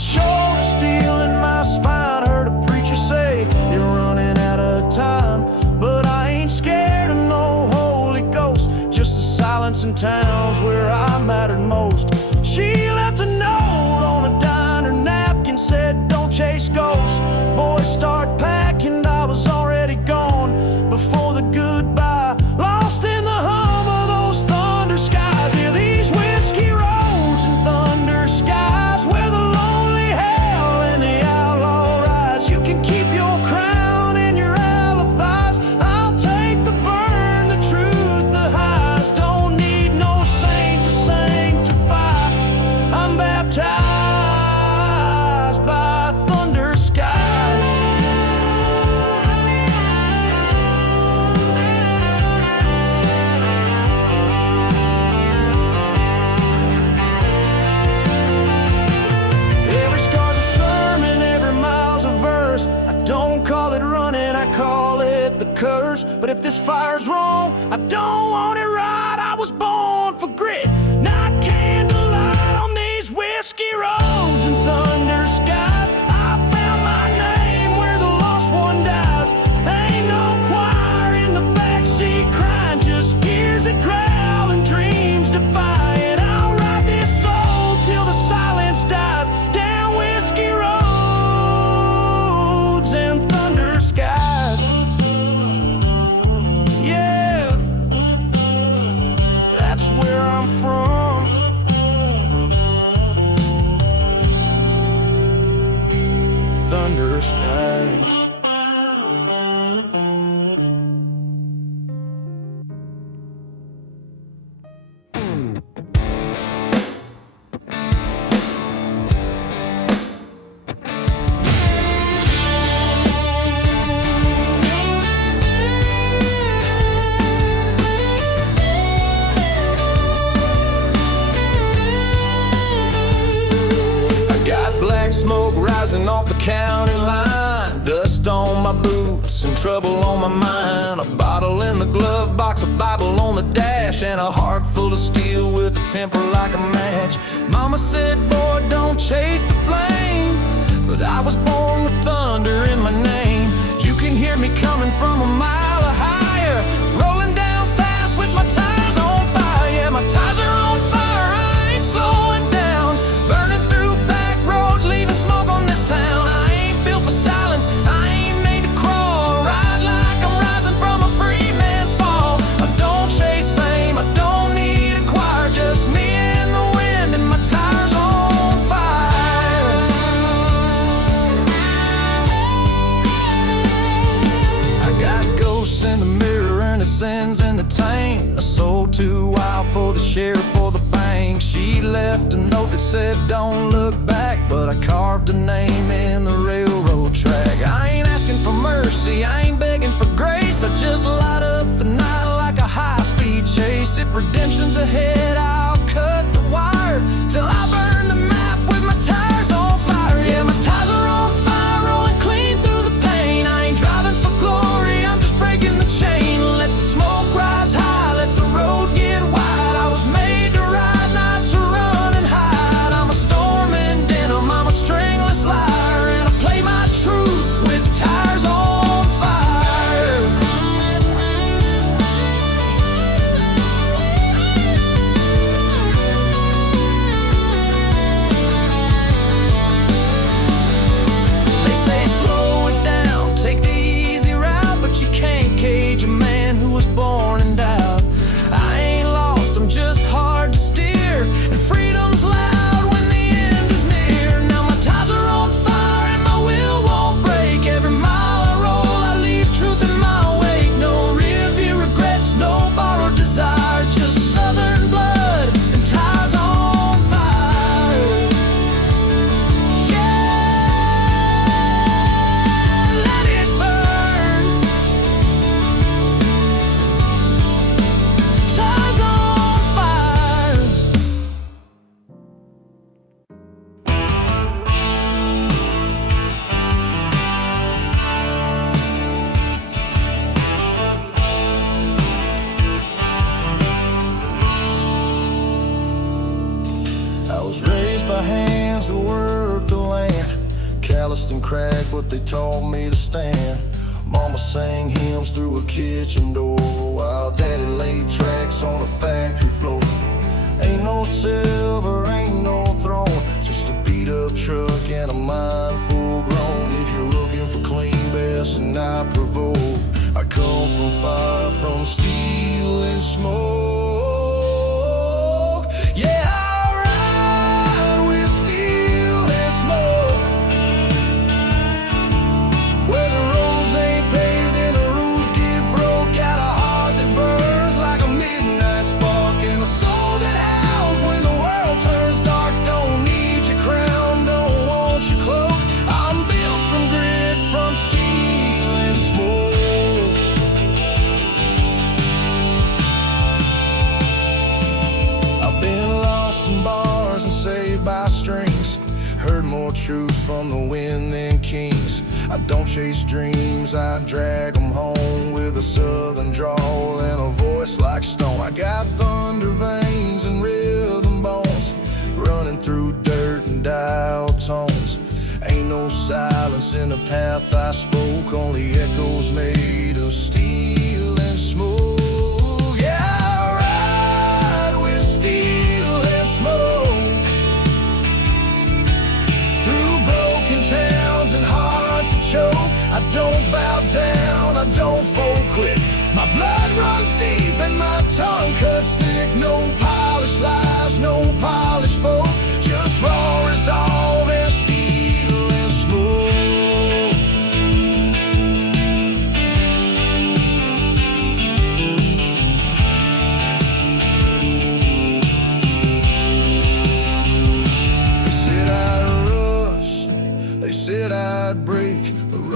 shoulder, steel in my spine. Heard a preacher say, you're running out of time. But I ain't scared of no Holy Ghost, just the silence in towns where I mattered most. She left a note on a diner napkin, said don't chase ghosts. Boys start packing, I was already gone before the goodbye, lost in the hum of those thunder skies. Hear these whiskey roads and thunder skies, where the lonely hell and the outlaw rides. You can keep your crown and your alibis, I'll take the burn, the truth, the highs. Don't need no saint to sanctify, I'm baptized by thunder skies. Every scar's a sermon, every mile's a verse. I don't call it running, I call it the curse. But if this fire's wrong, I don't want it right. I was born for grit, not candlelight on these whiskey roads and thunder skies. I found my name where the lost one dies. Ain't no choir in the backseat crying, just gears that growl and dreams defiant. I'll ride this soul till the silence dies, down whiskey roads and thunder skies. Yeah, that's where I'm from. Thunder skies. Black smoke rising off the county line, dust on my boots and trouble on my mind. A bottle in the glove box, a Bible on the dash, and a heart full of steel with a temper like a match. Mama said, boy, don't chase the flame, but I was born with thunder in my name. You can hear me coming from a mile or higher, rolling down fast with my tires on fire. Yeah, my tires are on fire, I ain't slowing down, burning through back roads, leaving smoke on this town. I ain't built for silence, I ain't made to crawl, ride like I'm rising from a free man's fall. I don't chase fame, I don't need a choir, just me and the wind and my tires on fire. I got ghosts in the mirror and the sins in the tank, a soul too wild for the sheriff or the bank. She left a note that said don't look back, but I carved a name in the railroad track. I ain't asking for mercy, I ain't begging for grace, I just light up the night like a high-speed chase. If redemption's ahead, I'll cut the wire till I burn the map with my tires on fire. Yeah, my tires are on fire, rolling clean through the pain. I ain't driving for glory, I'm just breaking the chain. Let the smoke rise high, let the road get wide. I was made to ride, not to run and hide. I'm a storm in denim, I'm a stringless liar, and I play my truth with tires on fire. but they taught me to stand. Mama sang hymns through a kitchen door, while Daddy laid tracks on the factory floor. Ain't no silver, ain't no throne, just a beat-up truck and a mind full grown. If you're looking for clean bass and not provoke, I come from fire, from steel and smoke. Yeah, I ride with steel and smoke, where the roads ain't paved and the rules get broke. Got a heart that burns like a midnight spark, and a soul that howls when the world turns dark. Don't need your crown, don't want your cloak. I'm built from grit, from steel and smoke. Bars and saved by strings, heard more truth from the wind than kings. I don't chase dreams, I drag them home, with a southern drawl and a voice like stone. I got thunder veins and rhythm bones, running through dirt and dial tones. Ain't no silence in the path I spoke, only echoes made of steel and smoke. I don't bow down, I don't fold quick. My blood runs deep and my tongue cuts thick. No polished lies, no polished folk, just raw resolve and steel and smoke. They said I'd rust, they said I'd break,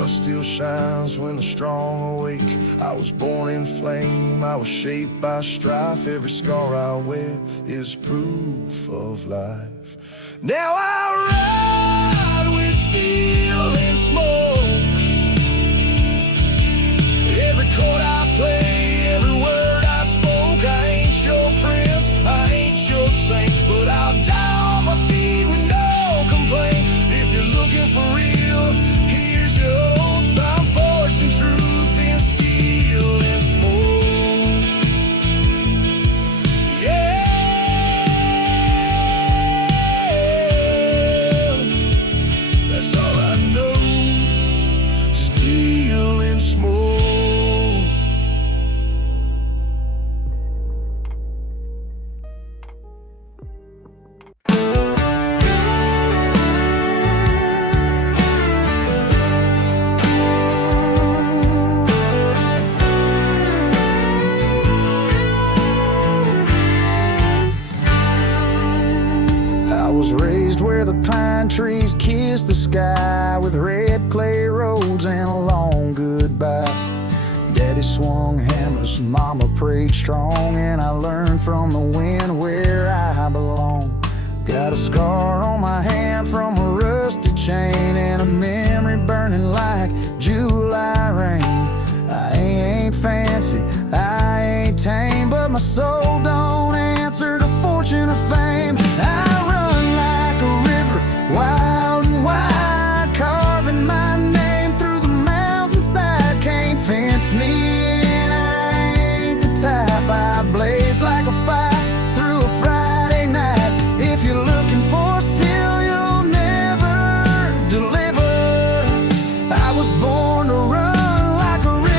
still shines when the strong awake. I was born in flame, I was shaped by strife. Every scar I wear is proof of life. Now I ride with steel and smoke. Every chord I play, every word I spoke. I ain't your prince, I ain't your saint, but I'll die on my feet with no complaint. If you're looking for real, here's your oath. I'm forged in truth, in steel and smoke. Yeah, that's all I know, steel and smoke. I was raised where the pine trees kiss the sky, with red clay roads and a long goodbye. Daddy swung hammers, mama prayed strong, and I learned from the wind where I belong. Got a scar on my hand from a rusty chain, and a memory burning like July rain. I ain't fancy, I ain't tame, but my soul don't answer to fortune or fame. I run like a river, wild and wide, carving my name through the mountainside. Can't fence me in, I ain't the type. I blaze like a fire through a Friday night. If you're looking for steel, you'll never deliver. I was born to run like a river.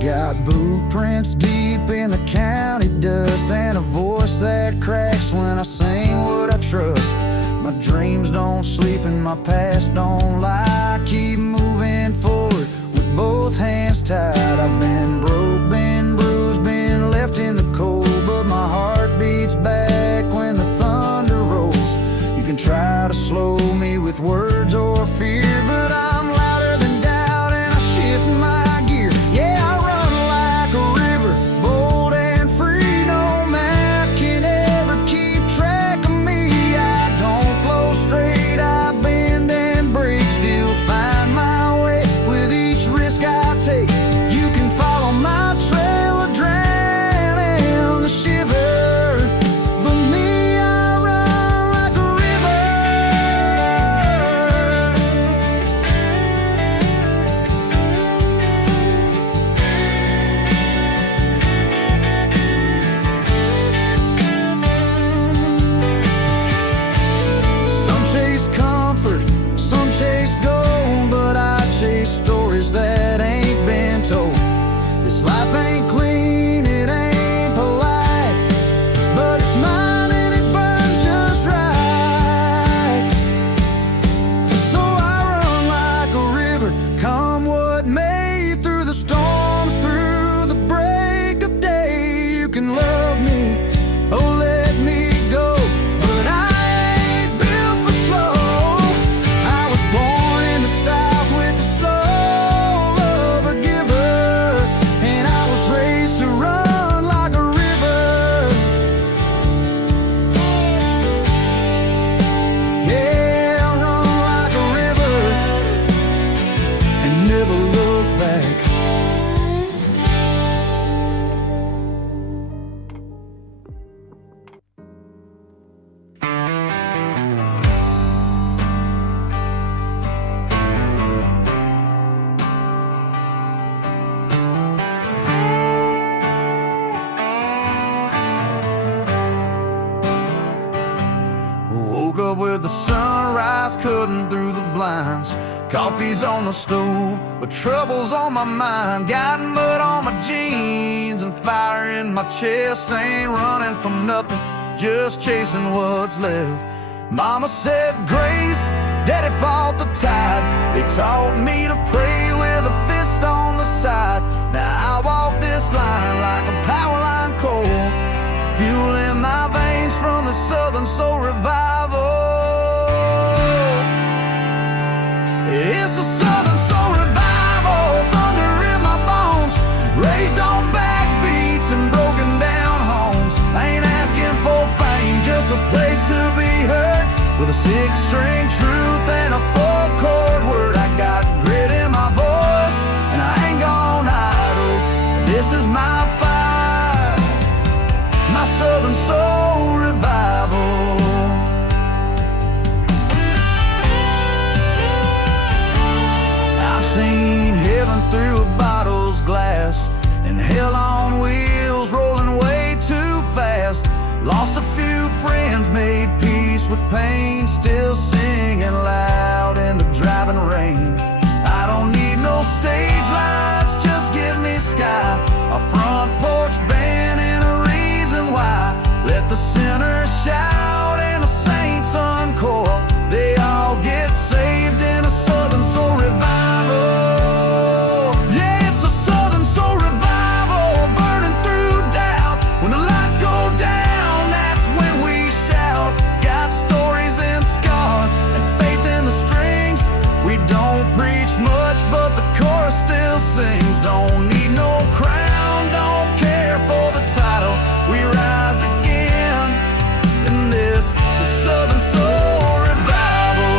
Got boot prints deep in the county dust, and a voice that cracks when I sing what I trust. My dreams don't sleep and my past don't lie. I keep moving forward with both hands tied. I've been broke, been bruised, been left in the cold, but my heart beats back when the thunder rolls. You can try to slow me with words or fear, but I'm louder than doubt and I shift my gear. Yeah, I run like a river, bold and free. No map can ever keep track of me. I don't flow straight, I bend and break, still find my way with each risk can love me, oh let me go. But I ain't built for slow. I was born in the South with the soul of a giver, and I was raised to run like a river. Yeah, run like a river and never look back. Woke up with the sunrise cutting through the blinds. Coffee's on the stove, but trouble's on my mind. Got mud on my jeans and fire in my chest. Ain't running from nothing, just chasing what's left. Mama said grace, Daddy fought the tide. They taught me to pray with a fist on the side. Now I walk this line like a power line coal, fuel in my veins from the Southern Soul Revival. It's a Southern Soul Revival, thunder in my bones, raised on backbeats and broken down homes. I ain't asking for fame, just a place to be heard, with a six-string truth and a four-chord word. I got grit in my voice, and I ain't gone idle. This is my fire, my Southern Soul Revival. I've seen heaven through a bottle's glass, and hell on wheels rolling way too fast. Lost a few friends, made peace with pain, still singing loud in the driving rain. I don't need no stage lights, just give me sky, a front porch band and a reason why. Let the sinners shout and the saints encore. They all get saved in a Southern Soul Revival. Yeah, it's a Southern Soul Revival, burning through doubt. When the lights go down, that's when we shout. Got stories and scars and faith in the strings. We don't preach much, but the chorus still sings. Don't need no crown, don't care for the title. We rise again in this, the Southern Soul Revival.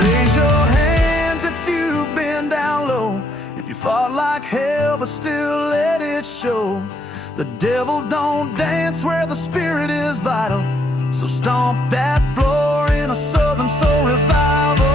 Raise your hands if you've been down low, if you fought like hell but still let it show. The devil don't dance where the spirit is vital, so stomp that floor in a Southern Soul Revival.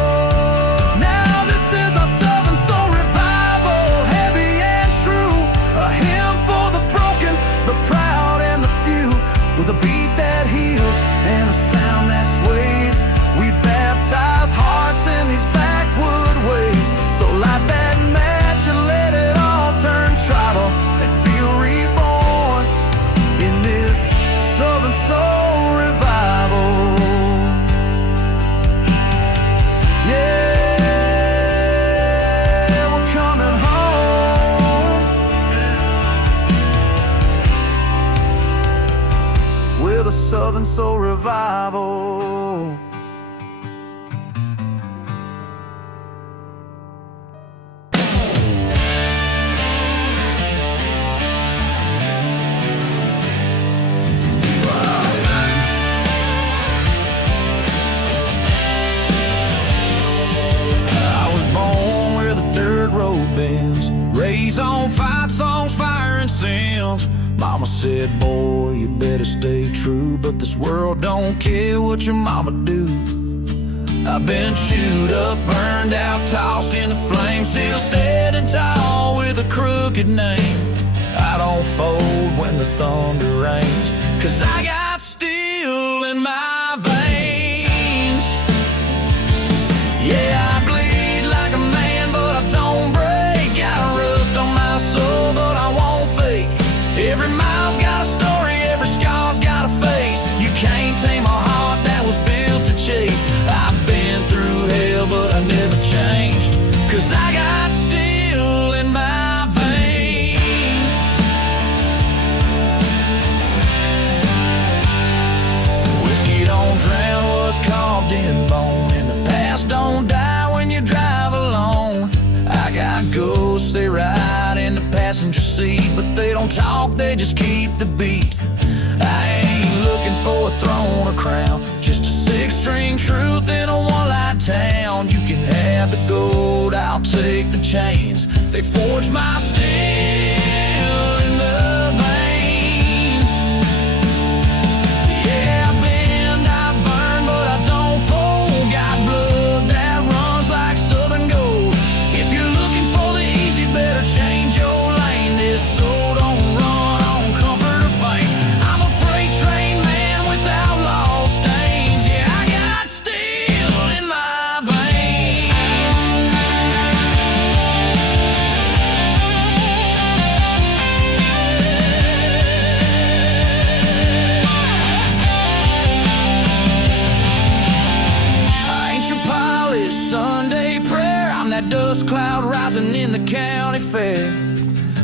Now this is our Southern Soul Revival, heavy and true, a hymn for the broken, the proud and the few, with a beat that heals and a sound that sways. We baptize hearts in these backwood ways, so light that match and let it all turn tribal and feel reborn in this Southern Soul Revival. Yeah, we're coming home with a Southern Soul Revival. Raised on fight songs, fire and sins. Mama said, boy, you better stay true, but this world don't care what your mama do. I've been chewed up, burned out, tossed in the flames, still standing tall with a crooked name. I don't fold when the thunder rains, 'cause I got steel in my veins. Yeah, I bleed like a man, but I don't break. Got a rust on my soul, but I won't fake. Every mile's got a story, every scar's got a face. You say just keep the beat. I ain't looking for a throne or crown, just a six-string truth in a one-light town. You can have the gold, I'll take the chains. They forge my steel in the veins. Yeah, I bend, I burn, but I don't fold. Got blood that runs like southern gold. If you're looking for the easy, better change your lane. This soul don't run on comfort or fame. I'm a freight train man with outlaw stains. Yeah, I got steel in my veins. I ain't your polished Sunday prayer. I'm that dust cloud rising in the county fair.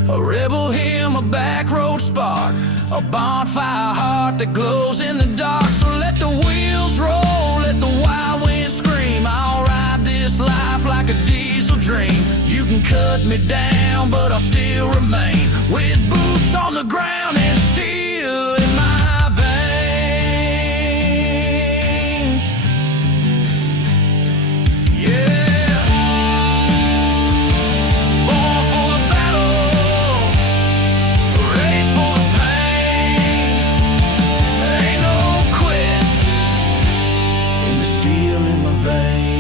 A rebel hymn, a back road spark, a bonfire heart that glows in the dark. So let the wheels roll, let the wild wind scream. I'll ride this life like a diesel dream. You can cut me down, but I'll still remain with boots on the ground and steel in my veins. Yeah, born for the battle, raised for the pain. Ain't no quit in the steel in my veins.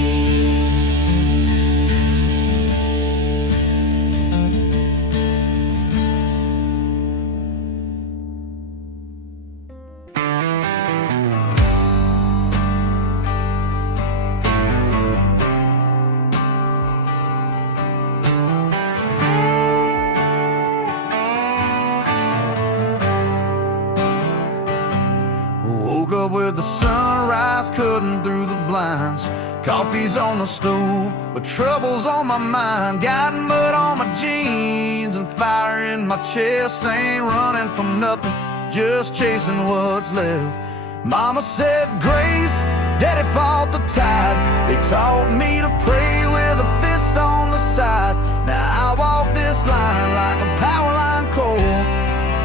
Woke up with the sunrise cutting through the blinds. Coffee's on the stove, but trouble's on my mind. Got mud on my jeans and fire in my chest. Ain't running from nothing, just chasing what's left. Mama said grace, daddy fought the tide. They taught me to pray with a fist on the side. Now I walk this line like a power line core.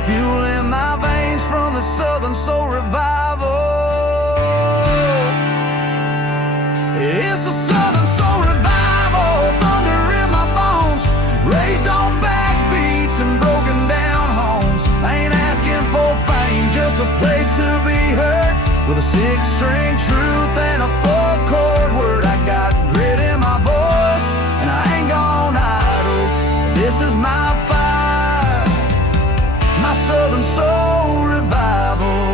Fuel in my veins from the Southern Soul Revival. It's a Southern Soul Revival, thunder in my bones, raised on backbeats and broken down homes. I ain't asking for fame, just a place to be heard, with a six-string truth and a four-chord word. I got grit in my voice, and I ain't gone idle. This is my fire, my Southern Soul Revival.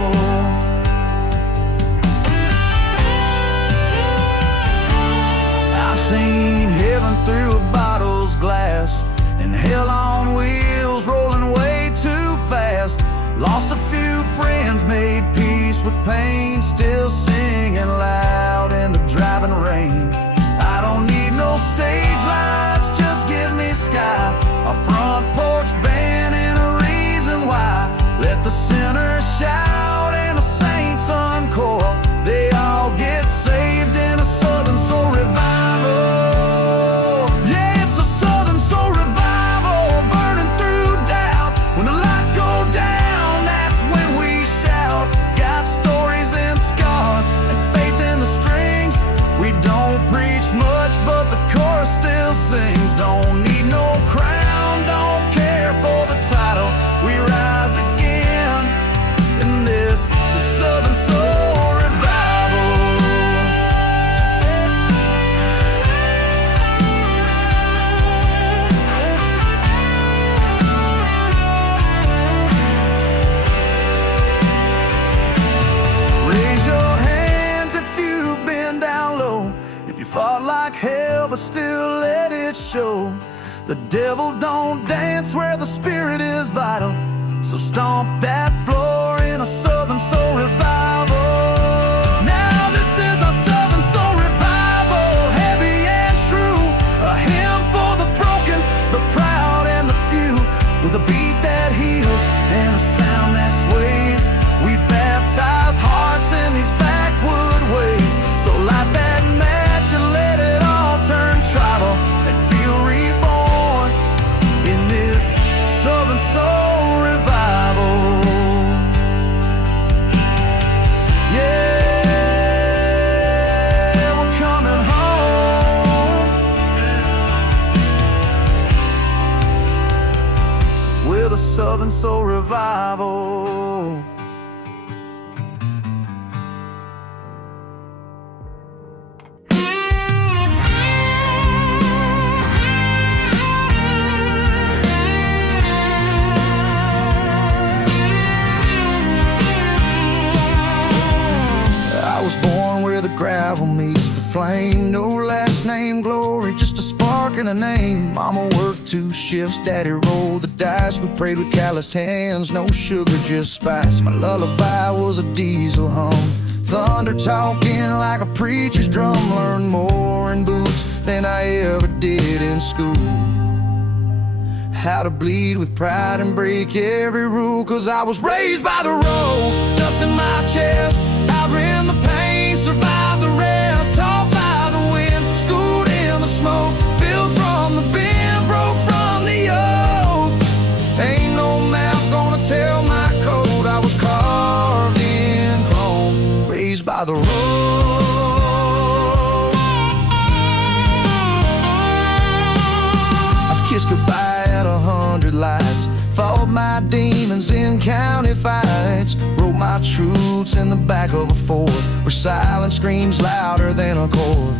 I've seen heaven through a bottle's glass, and hell on wheels rolling way too fast. Lost a few friends, made peace with pain, still singing loud in the driving rain. I don't need no stage lights, just give me sky, a front porch band and a reason why. Let the sinners shout and the saints encore. They all get saved in a Southern Soul Revival. Yeah, it's a Southern Soul Revival, burning through doubt. When the lights go down, that's when we shout. Got stories and scars and faith in the strings. We don't preach much, but the chorus still sings. Don't need no crown, don't care for the title. We rise again in this, the Southern Soul Revival. Raise your hands if you've been down low, if you fought like hell but still let it show. The devil don't dance where the spirit is vital, so stomp that floor in a Southern Soul Revival. Now this is our Southern Soul Revival, heavy and true, a hymn for the broken, the proud and the few, with a beat that heals and a sound that sways. We baptize hearts in these backwood ways. So light that match and let it all turn tribal and feel reborn in this Southern Soul Revival. survival. I was born where the gravel meets the flame. No last name glory, just a spark and a name. Mama worked 2 shifts, daddy rolled the dice. We prayed with calloused hands, no sugar, just spice. My lullaby was a diesel hum, thunder talking like a preacher's drum. Learned more in boots than I ever did in school. How to bleed with pride and break every rule. Cause I was raised by the road, dust in my chest, outran the pain, survived the rest. Taught by the wind, schooled in the smoke, built from the bend, broke from the yoke. Ain't no map gonna tell my code. I was carved in chrome, raised by the road. I've kissed goodbye at 100 lights, fought my demons in county fights, wrote my truths in the back of a Ford, where silence screams louder than a chord.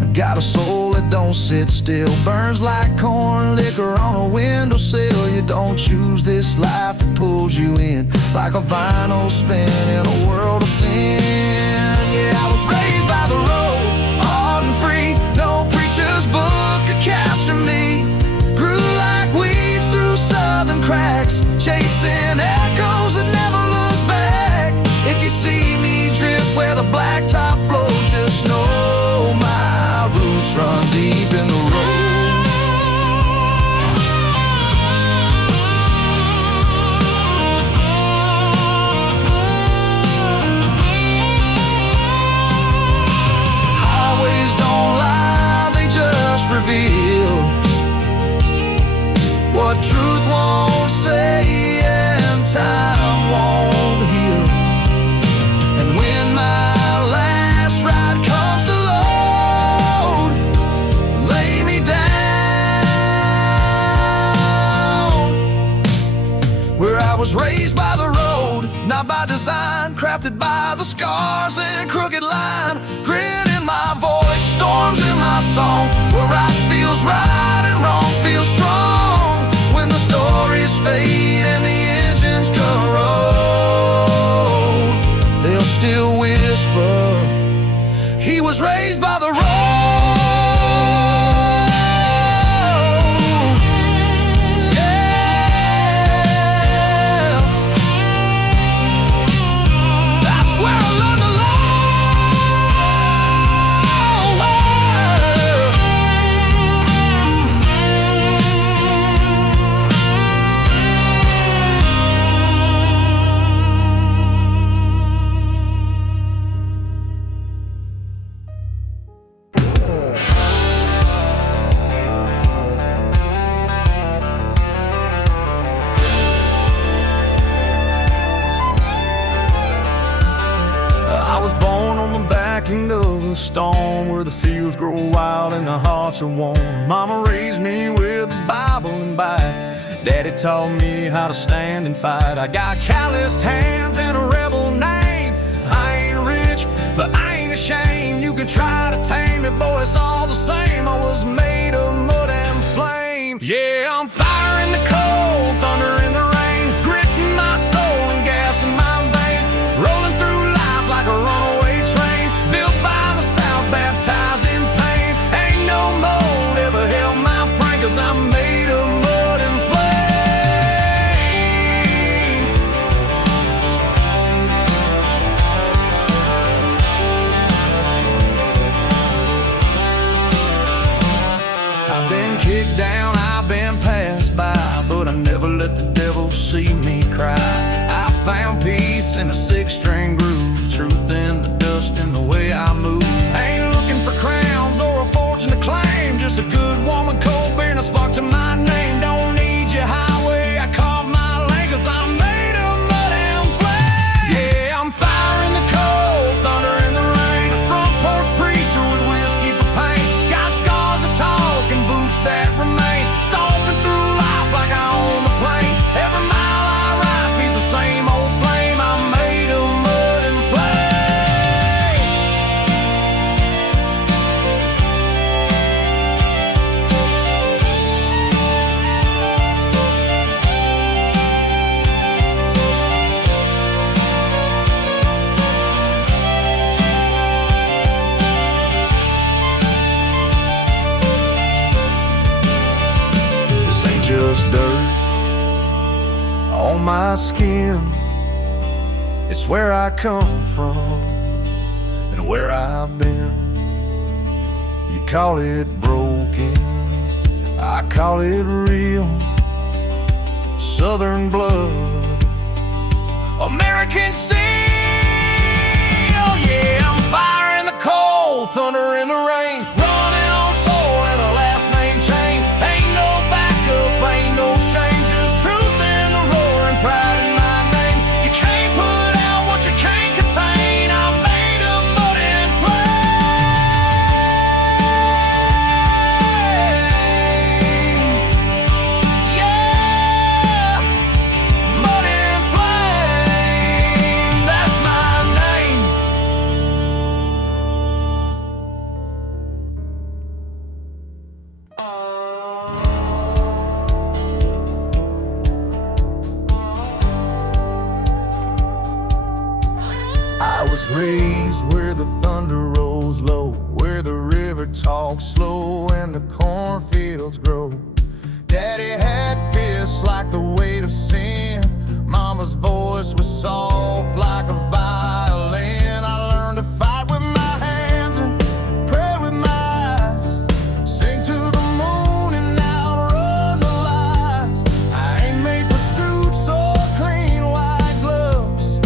I got a soul that don't sit still, burns like corn liquor on a windowsill. You don't choose this life, it pulls you in like a vinyl spin in a world of sin. Yeah, I was raised by the road, hard and free, no preacher's book could capture me. Grew like weeds through southern cracks, chasing echoes that never look back. If you see me drift where the blacktop flows, just know my roots run deep in the road. Highways don't lie, they just reveal what truth won't say and time won't heal. And when my last ride comes to load, lay me down. Where I was raised by the road, not by design, crafted by the scars and crooked line. Grit in my voice, storms in my song, where right feels right and wrong feels strong. When the stories fade and the engines corrode, they'll still whisper, he was raised by the road. Yeah, that's where I learned to love. I was born on the back end of a storm, where the fields grow wild and the hearts are warm. Mama raised me with the Bible and Bible. Daddy taught me how to stand and fight. I got calloused hands and a rebel name. I ain't rich, but I ain't ashamed. You can try to tame it, boy, it's all the same. I was made of mud and flame. Yeah, I'm fire in the cold, thunder in the rain, grit in my soul and gas in my veins, rolling through life like a runaway train, built by the South, baptized in pain. Ain't no mold ever held my frame, cause I'm made of mud and flame. I've been kicked down, I've been passed by, but I never let the devil see me cry. I found peace in a 6-string groove, truth in the dust and the way I move. Ain't looking for crowns or a fortune to claim, just a good woman, cold beer and a spark to my name. Don't need your highway, I carve my lane, cause I'm made of mud and flame. Yeah, I'm fire in the cold, thunder in the rain, a front porch preacher with whiskey for pain. Got scars that talk and boots that remain, stomping through life like I own the plane. Every mile I ride my skin. It's where I come from and where I've been. You call it broken, I call it real. Southern blood, American steel. Yeah, I'm fire in the cold, thunder in the rain, running on soul and a last name chain. Ain't no backup, ain't no shame, just truth in the roar and pride in my name. You can't put out what you can't contain. I'm made of mud and flame. Yeah, mud and flame, that's my name. I was raised where the thunder rolls low, where the river talks slow and the cornfields grow. Daddy had fists like the weight of sin. Mama's voice was soft like a violin. I learned to fight with my hands and pray with my eyes. Sing to the moon and outrun the lies. I ain't made for suits or clean white gloves.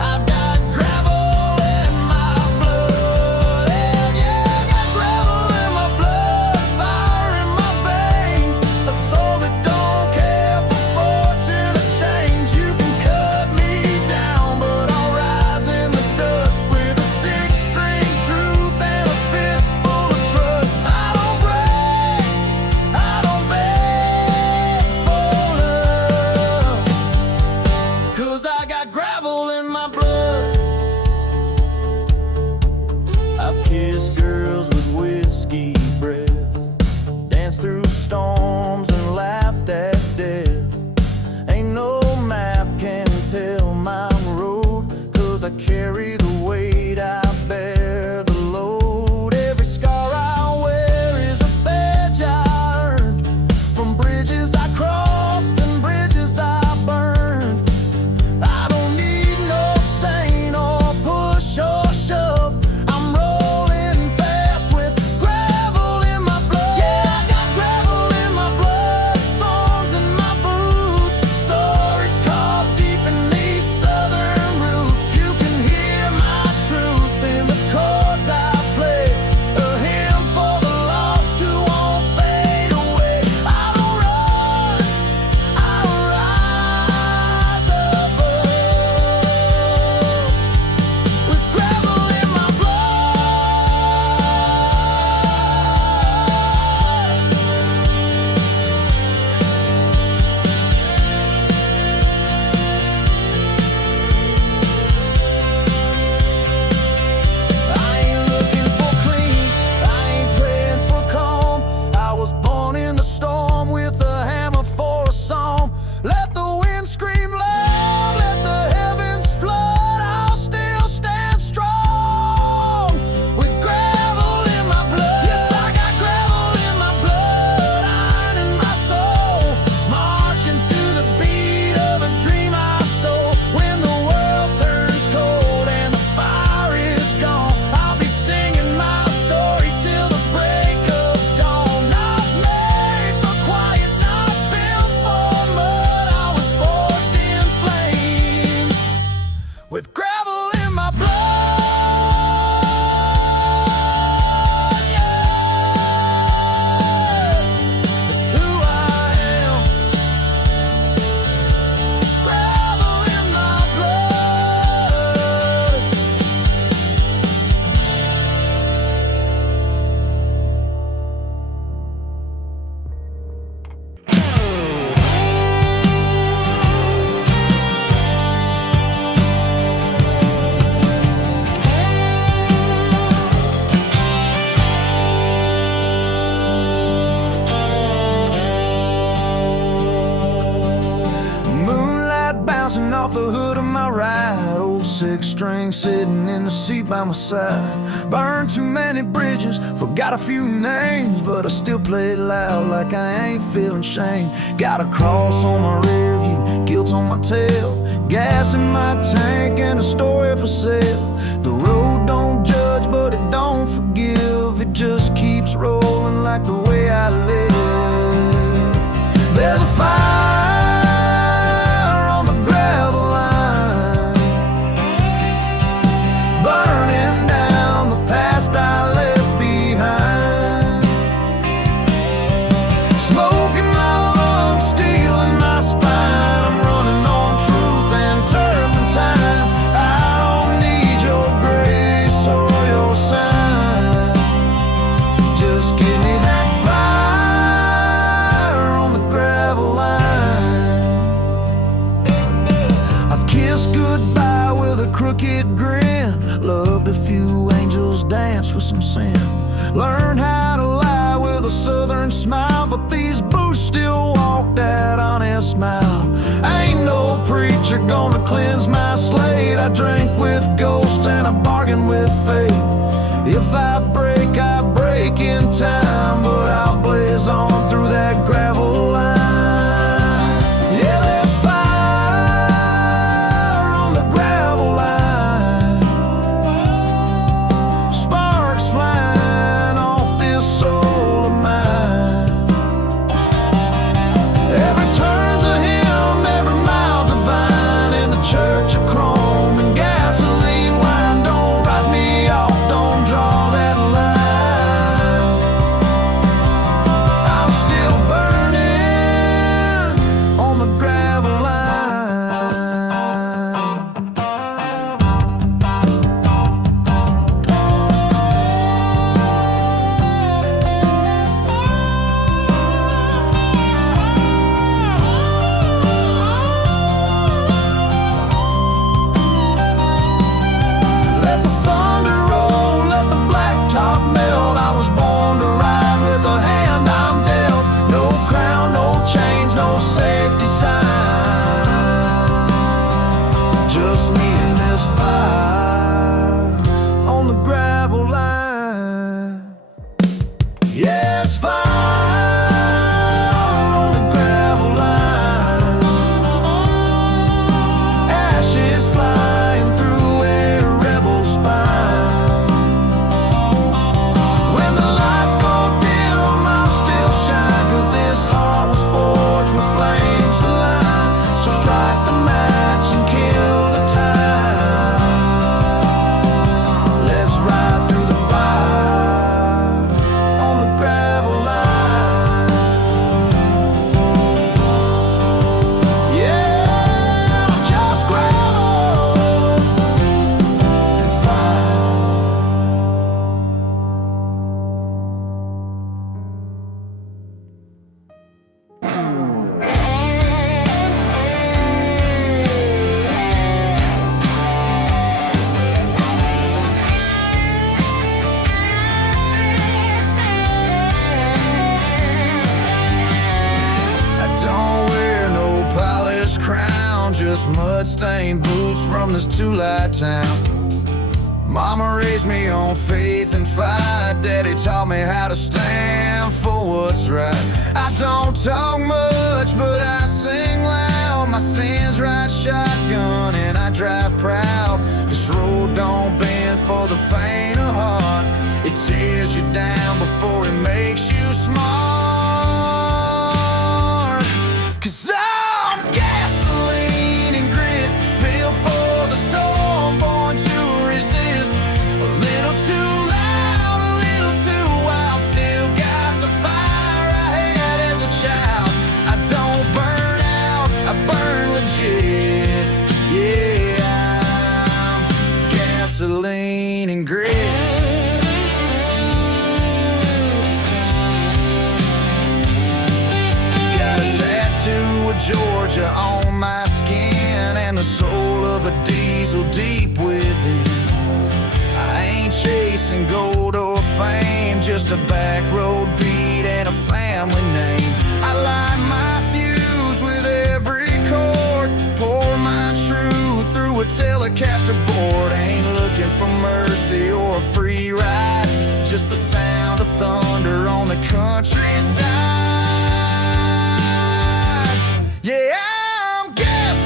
I've got gravel in my blood. Yeah, I got gravel in my blood, fire in my veins, a soul that don't care for fortune or change. You can cut me down, but I'll rise in the dust with a six-string truth and a fistful of trust. I don't break, I don't beg for love, 'cause I got gravel in my blood. I've kissed girls with whiskey breath, danced through storms and laughed at death. Ain't no map can tell my road, 'cause I carry the weight, I bear the load. Every scar I wear is a badge I earned, from bridges I crossed and bridges I burned. I don't need no saint or push or shove. I'm rolling fast with gravel in my blood. Yeah, I got gravel in my blood, thorns in my boots, stories carved deep in these southern roots. You can hear my truth in the chords I play, a hymn for the lost who won't fade away. I don't run, I rise above with gravel in my I ain't looking for clean, I ain't praying for calm. I was born in the storm with a hammer for a psalm. Let the wind scream loud, let the heavens flood, I'll still stand strong with gravel in my blood. Yes, I got gravel in my blood, iron in my soul, marching to the beat of a dream I stole. When the world turns cold and the fire is gone, I'll be singing my story till the break of dawn. Not made for quiet, not built for mud. I was forged in flame with gravel in my blood. Yeah, it's who I am. Gravel in my blood. Moonlight bouncing off the hood of my ride, old six-string sitting in the seat by my side. Burned too many bridges, forgot a few names, but I still play it loud like I ain't feeling shame. Got a cross on my rear view, guilt on my tail, gas in my tank, and a story for sale. The road don't judge, but it don't forgive. It just keeps rolling like the way I live. There's a fire on the gravel line, burning down the past I left behind. Smoke in my lungs, steel in my spine. I'm running on truth and turpentine. I don't need your grace or your sign. Just give me that fire on the gravel line. I've kissed goodbye with a crooked grin, loved a few angels, danced with some sin, learned how to lie with a southern smile, but these boots still walk that honest mile. Ain't no preacher gonna cleanse my slate. I drink with ghosts and I bargain with fate. If I break in time, but I'll blaze on through that gravel line. Yeah, there's fire on the gravel line, sparks flying off this soul of mine. Every turn's a hymn, every mile divine, in the church of chrome and gasoline wine. Don't write me off, don't draw that line. I'm still burning on the gravel line. Let the thunder roll, let the blacktop melt. I was born to ride with the hand I'm dealt. No crown, no chains, no safety sign. Just me and this fire on the gravel line. Yes, fire on the gravel line. Ashes flying through a rebel spine. When the lights go dim, I'll still shine, 'cause this heart was forged with flames aligned. So strike the match and kill the time. Let's ride through the fire on the gravel line. Yeah, just gravel and fire. I don't wear no polished crown, just mud-stained boots from this two-light town. Mama raised me on faith and fight. Daddy taught me how to stand for what's right. I don't talk much, but I sing loud. My sins ride shotgun and I drive proud. This road don't bend for the faint of heart. It tears you down before it makes you smart. 'Cause I'm gasoline and grit, built for the storm, born to resist. A little too loud, a little too wild. Still got the fire I had as a child. I don't burn out, I burn legit. Yeah, I'm gasoline and grit. Got a tattoo of Georgia on my skin and the soul of a diesel deep within. I ain't chasing gold or fame, just a back road beat and a family name. I light my fuse with every chord, pour my truth through a Telecaster board. Ain't looking for mercy or a free ride, just the sound of thunder on the countryside. Yeah, I'm gasoline.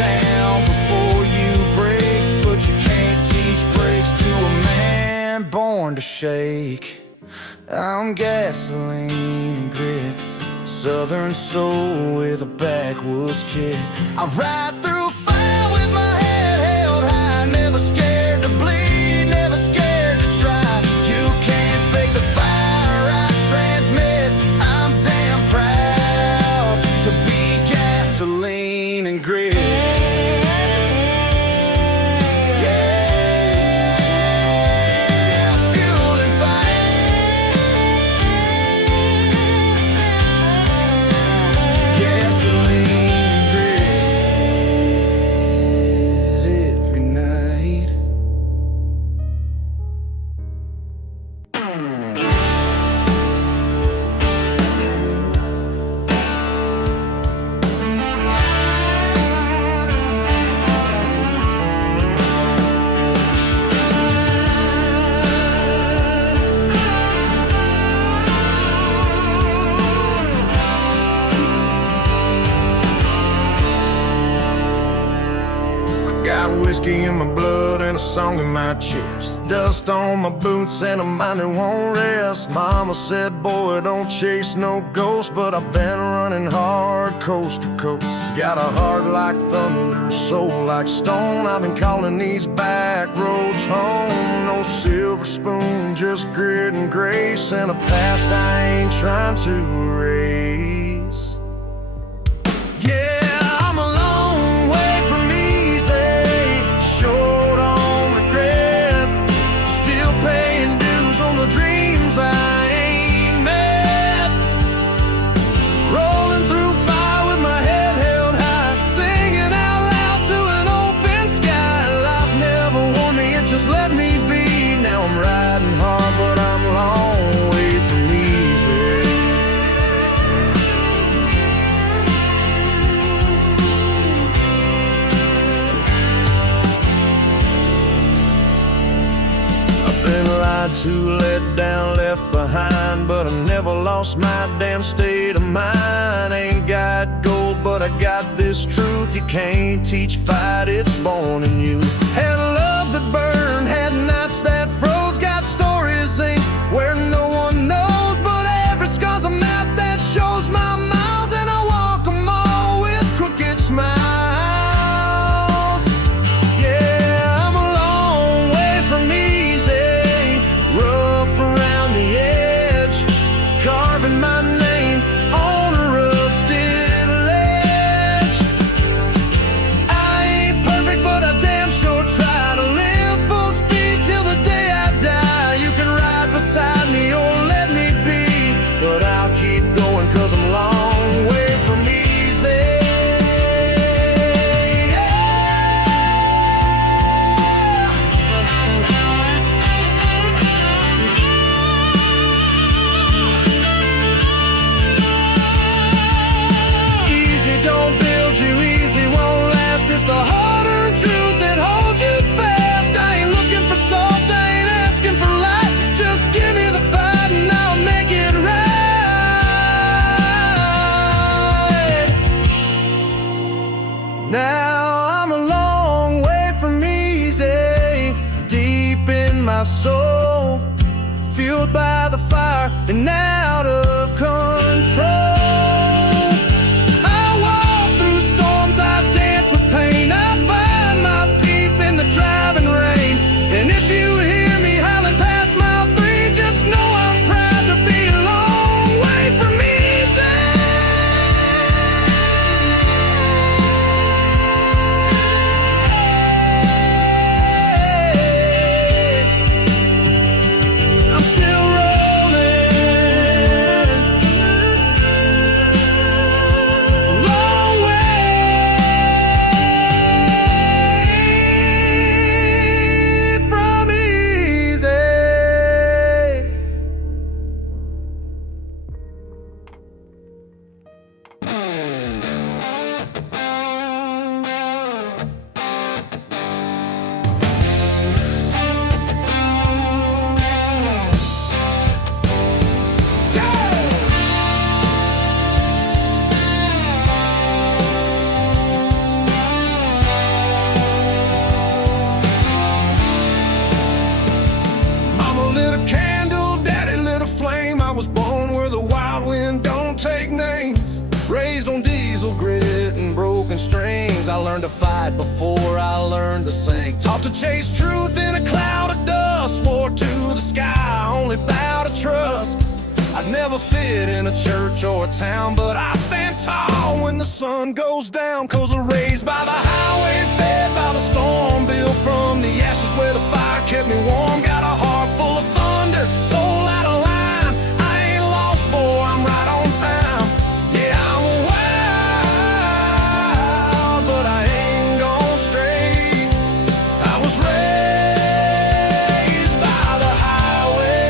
down before you break, but you can't teach breaks to a man born to shake. I'm gasoline and grit, Southern soul with a backwoods kick. I ride through fire with my head held high, never scared to bleed, never scared to try. You can't fake the fire I transmit. I'm damn proud to be gasoline and grit. Got whiskey in my blood and a song in my chest, dust on my boots and a mind that won't rest. Mama said, boy, don't chase no ghost, but I've been running hard coast to coast. Got a heart like thunder, soul like stone. I've been calling these back roads home. No silver spoon, just grit and grace, and a past I ain't trying to erase. Yeah, I'm a long way from easy, short on regret, still paying dues on the dreams I ain't met. Rolling through fire with my head held high, singing out loud to an open sky. Life never won me, it just let me be. Now I'm riding hard, but I'm a long way from easy. Been lied to, let down, left behind, but I never lost my damn state of mind. Ain't got gold, but I got this truth: you can't teach fight, it's born in you. Had a love that burned, had nights that froze, got stories ain't where no one knows, but every scar's a map that shows my miles, and I walk them all with crooked smiles. My name on a rusted ledge. I ain't perfect, but I damn sure try to live full speed till the day I die. You can ride beside me or let me be, but I'll keep going 'cause I'm a long way from easy. Don't build you easy, won't last. It's the hard-earned truth that holds you fast. I ain't looking for soft, I ain't asking for light. Just give me the fight and I'll make it right. Now I'm a long way from easy, deep in my soul, fueled by the fire and out of control. Driving rain, and if you hear me howling past mile 3, just know I'm proud to be a long way from easy. I'm still rolling. broken strings. I learned to fight before I learned to sing. Taught to chase truth in a cloud of dust. Swore to the sky, only bow to trust. I'd never fit in a church or a town, but I stand tall when the sun goes down. 'Cause I'm raised by the highway, fed by the storm, built from the ashes where the fire kept me warm. Got a heart full of thunder, soul out of line. I ain't lost, boy, I'm right on time. Yeah, I'm wild, but I ain't gone straight. I was raised by the highway.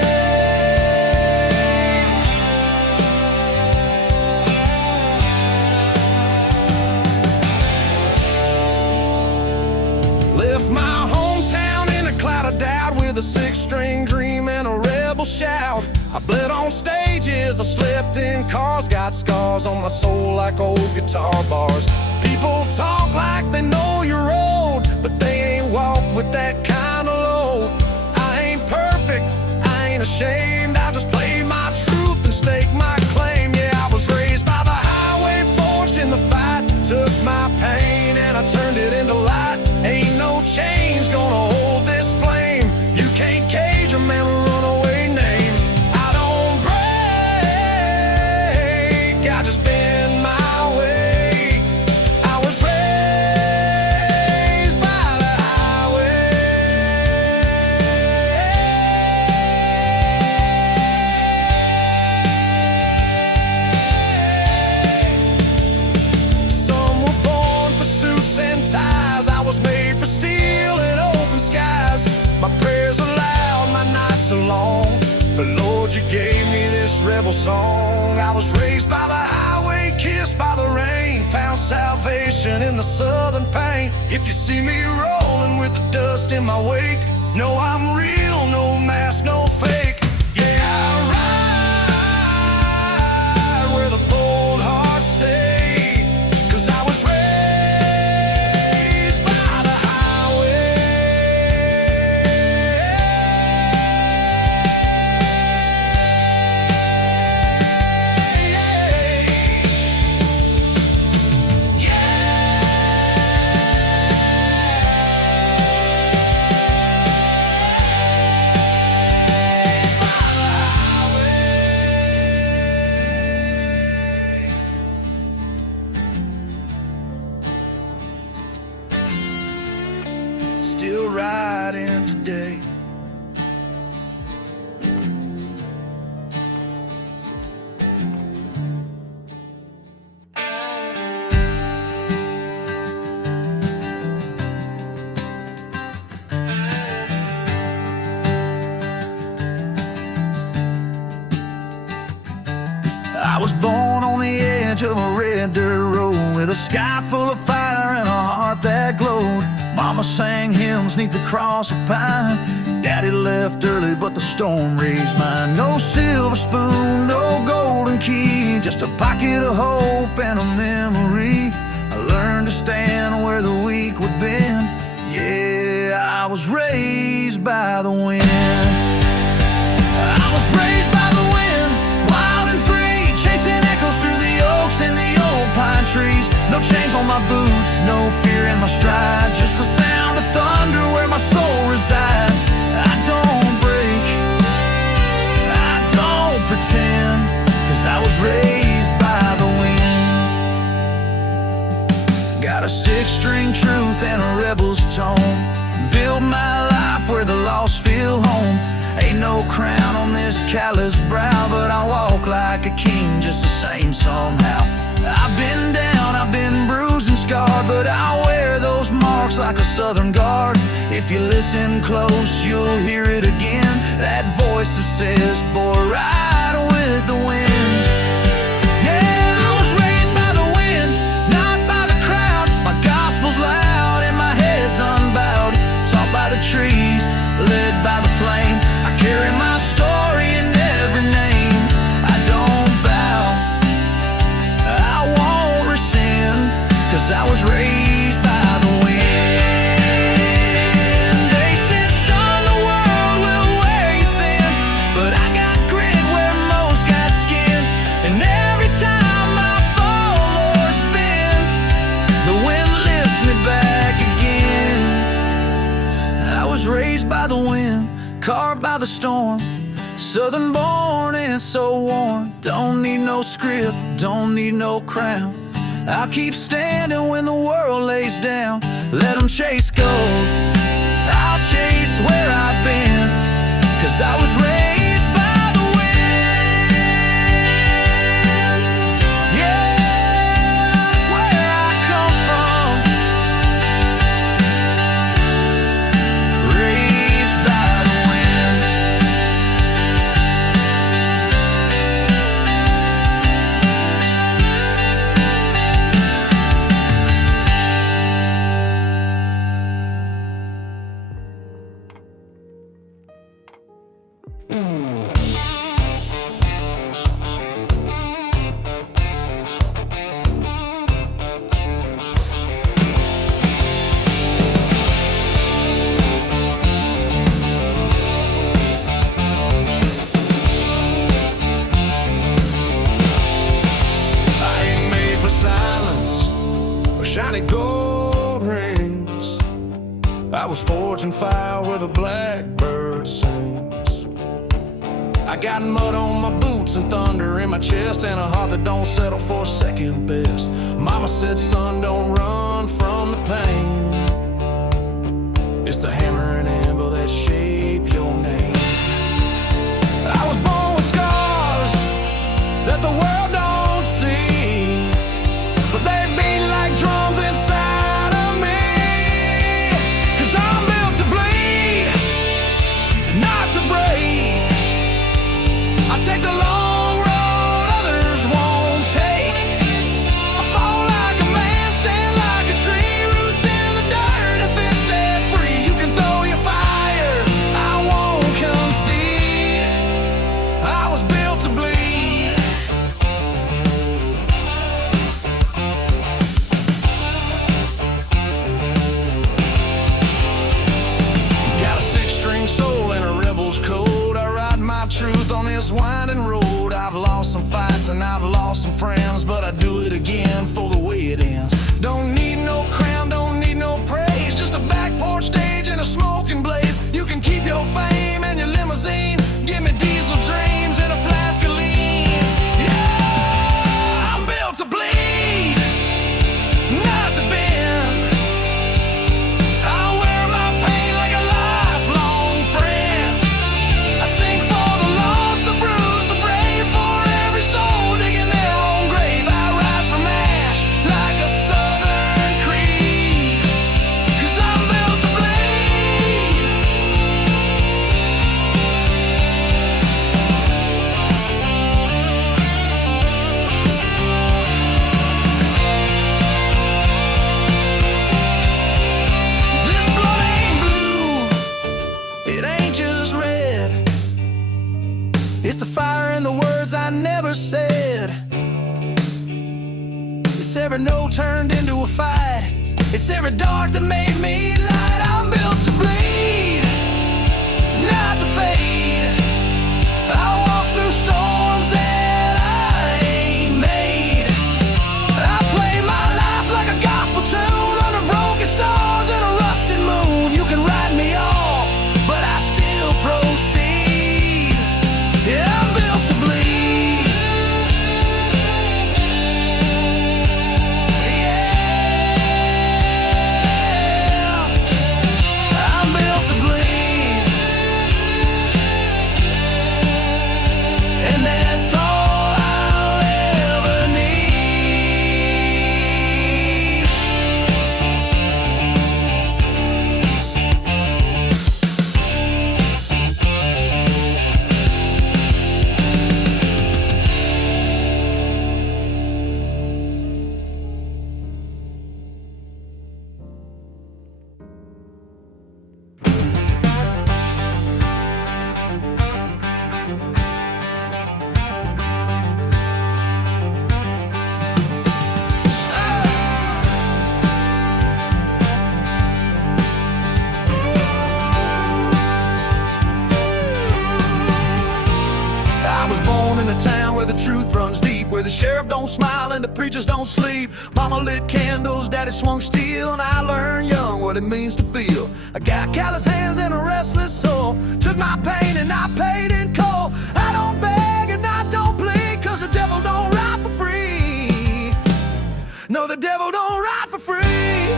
Left my hometown in a cloud of doubt with a six-string dream and a rebel shout. I bled on stages, I slept in cars, got scars on my soul like old guitar bars. People talk like they know you're old, but they ain't walked with that kind of load. I ain't perfect, I ain't ashamed, I just play my truth and stake my claim. Yeah, I was raised by the highway, forged in the fight. Took my pain and I turned it into light. Ain't no chains gonna hold this flame. You can't cage a man with a runaway name. I don't break, I just bend my way. I was raised by the highway. Some were born for suits and ties. I was made for steel and open skies. My prayers are loud, my nights are long, but Lord, you gave me this rebel song. I was raised by the highway, kissed by the rain, found salvation in the southern pain. If you see me rolling with the dust in my wake, know I'm real, no mask, no fake. Yeah, I ride where the bold hearts stay, 'cause I was raised by the highway. Still riding today. I was born on the edge of a red dirt road with a sky full of fire and a heart that glowed. Mama sang hymns 'neath the cross of pine. Daddy left early, but the storm raised mine. No silver spoon, no golden key, just a pocket of hope and a memory. I learned to stand where the weak would bend. Yeah, I was raised by the wind. I was raised by the wind, wild and free, chasing echoes through the oaks and the old pine trees. No chains on my boots, no fear in my stride, just the sound of thunder where my soul resides. I don't break, I don't pretend, 'cause I was raised by the wind. Got a six-string truth and a rebel's tone, build my life where the lost feel home. Ain't no crown on this callous brow, but I walk like a king just the same somehow. I've been down, I've been bruised and scarred, but I wear those marks like a southern guard. If you listen close, you'll hear it again, that voice that says, boy, ride with the wind. Yeah, I was raised by the wind, not by the crowd. My gospel's loud and my head's unbowed, taught by the trees, led by the flame. I carry my story in every name. I don't bow, I won't rescind, 'cause I was raised by the wind. They said, son, the world will wear you thin, but I got grit where most got skin. carved by the storm. Southern born and so worn. Don't need no script, don't need no crown. I'll keep standing when the world lays down. Let them chase gold, I'll chase where I've been, 'cause I was raised by the wind. Yeah, that's where I come from. Raised by the wind. Shiny gold rings. I was forging fire where the blackbird sings. I got mud on my boots and thunder in my chest, and a heart that don't settle for second best. Mama said, son, don't run from the pain. It's the hammer and anvil that shape your name. I was born with scars that the world don't see, but they beat like drums inside of me. 'Cause I'm built to bleed, not to break. I take the long road others won't take. I fall like a man, stand like a tree, roots in the dirt. If it's set free, you can throw your fire, I won't concede. I was built to bleed. Got a six-string soul and a rebel's code. I ride my truth on this winding road. I've lost some fights and I've lost some friends, but I do it again for the way it ends. Don't need no crown, don't need no praise, just a back porch stage and a smoking blaze. You can keep your fame and your limousine, give me diesel dreams and a flask of lean. Yeah, I'm built to bleed, not to bend. I wear my pain like a lifelong friend. I sing for the lost, the bruised, the brave, for every soul digging their own grave. I rise from ash like a southern creed, 'cause I'm built to bleed. This blood ain't blue, it ain't just red. It's the fire in the words I never said. It's every no turned into a fight. It's every dark that made me light. I'm built to bleed, not to fade. I walk through storms that I ain't made. I play my life like a gospel tune under broken stars and a rusted moon. You can write me off, but I still proceed. Yeah, I'm built to bleed. Yeah, I'm sheriff don't smile and the preachers don't sleep. Mama lit candles, daddy swung steel, and I learned young what it means to feel. I got callous hands and a restless soul. Took my pain and I paid in cold. I don't beg and I don't plead, 'cause the devil don't ride for free. No, the devil don't ride for free.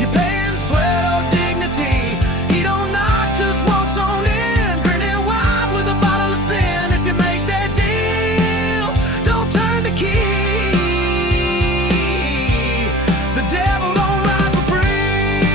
You pay in sweat or dignity. He don't knock, just walks on in, grinning wide with a bottle of sin. If you make that deal, don't turn the key. The devil don't ride for free.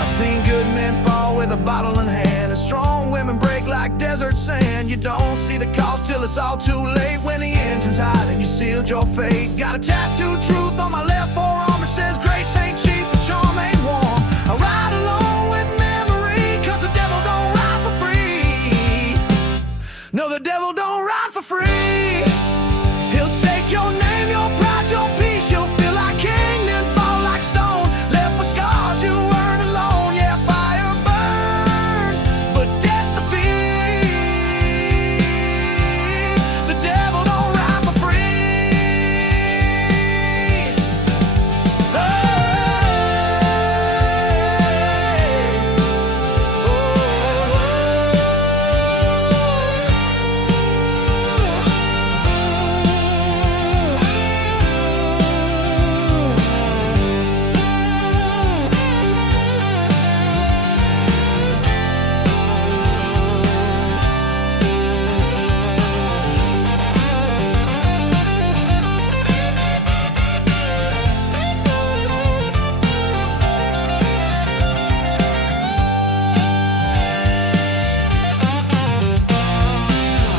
I've seen good men fall with a bottle in hand, and strong women break like desert sand. You don't see the cost till it's all too late, when the engine's hot and you sealed your fate. Got a tattooed truth on my left forearm that says grace ain't cheap, but charm ain't warm. I ride alone with memory, 'cause the devil don't ride for free. No, the devil don't ride for free. He'll take your name, your pride, your peace. You'll feel like king, then fall like stone. Left with scars you weren't alone. Yeah, fire burns, but death's the fee. The devil don't ride for free.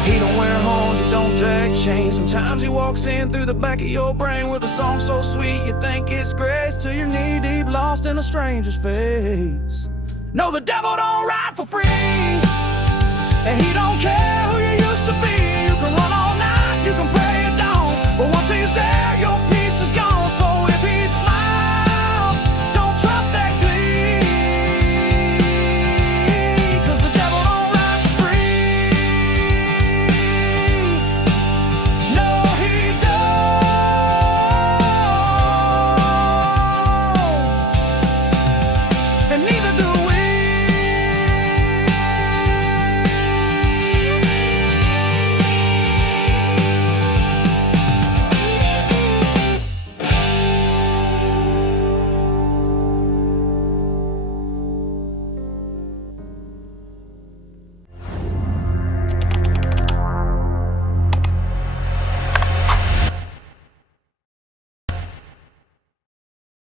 He don't wear horns, he don't drag chains. Sometimes he walks in through the back of your brain with a song so sweet you think it's grace, till you're knee deep lost in a stranger's face. No, the devil don't ride for free, and he don't care who you